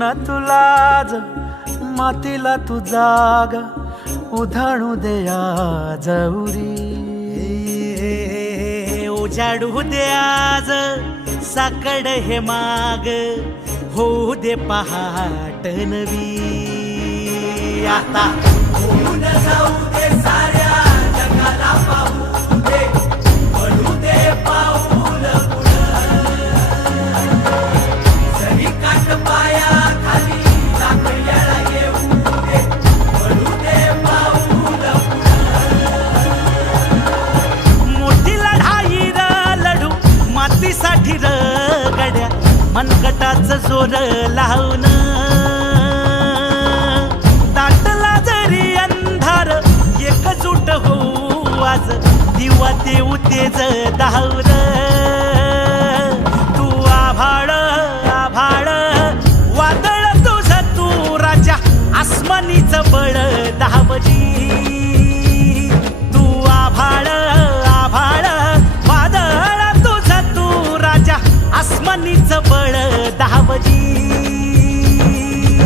न तुलाज मातीला तू जाग उधाणू दे आज उरी. उजाडू दे आज साकड हे माग होऊ दे पहाट नवी. आता होऊन जाऊ दे साऱ्या जगाला पाहू दे पडू दे पाऊल जरी काट पाया खाली लाकड्याला येऊ दे पडू दे पाऊल. मोठी लढाई र लढू मातीसाठी र गड्या मनगटाचं जोर लावून. दाटला जरी अंधार एकजूट होऊ आज दिवा देऊ तेज दावर.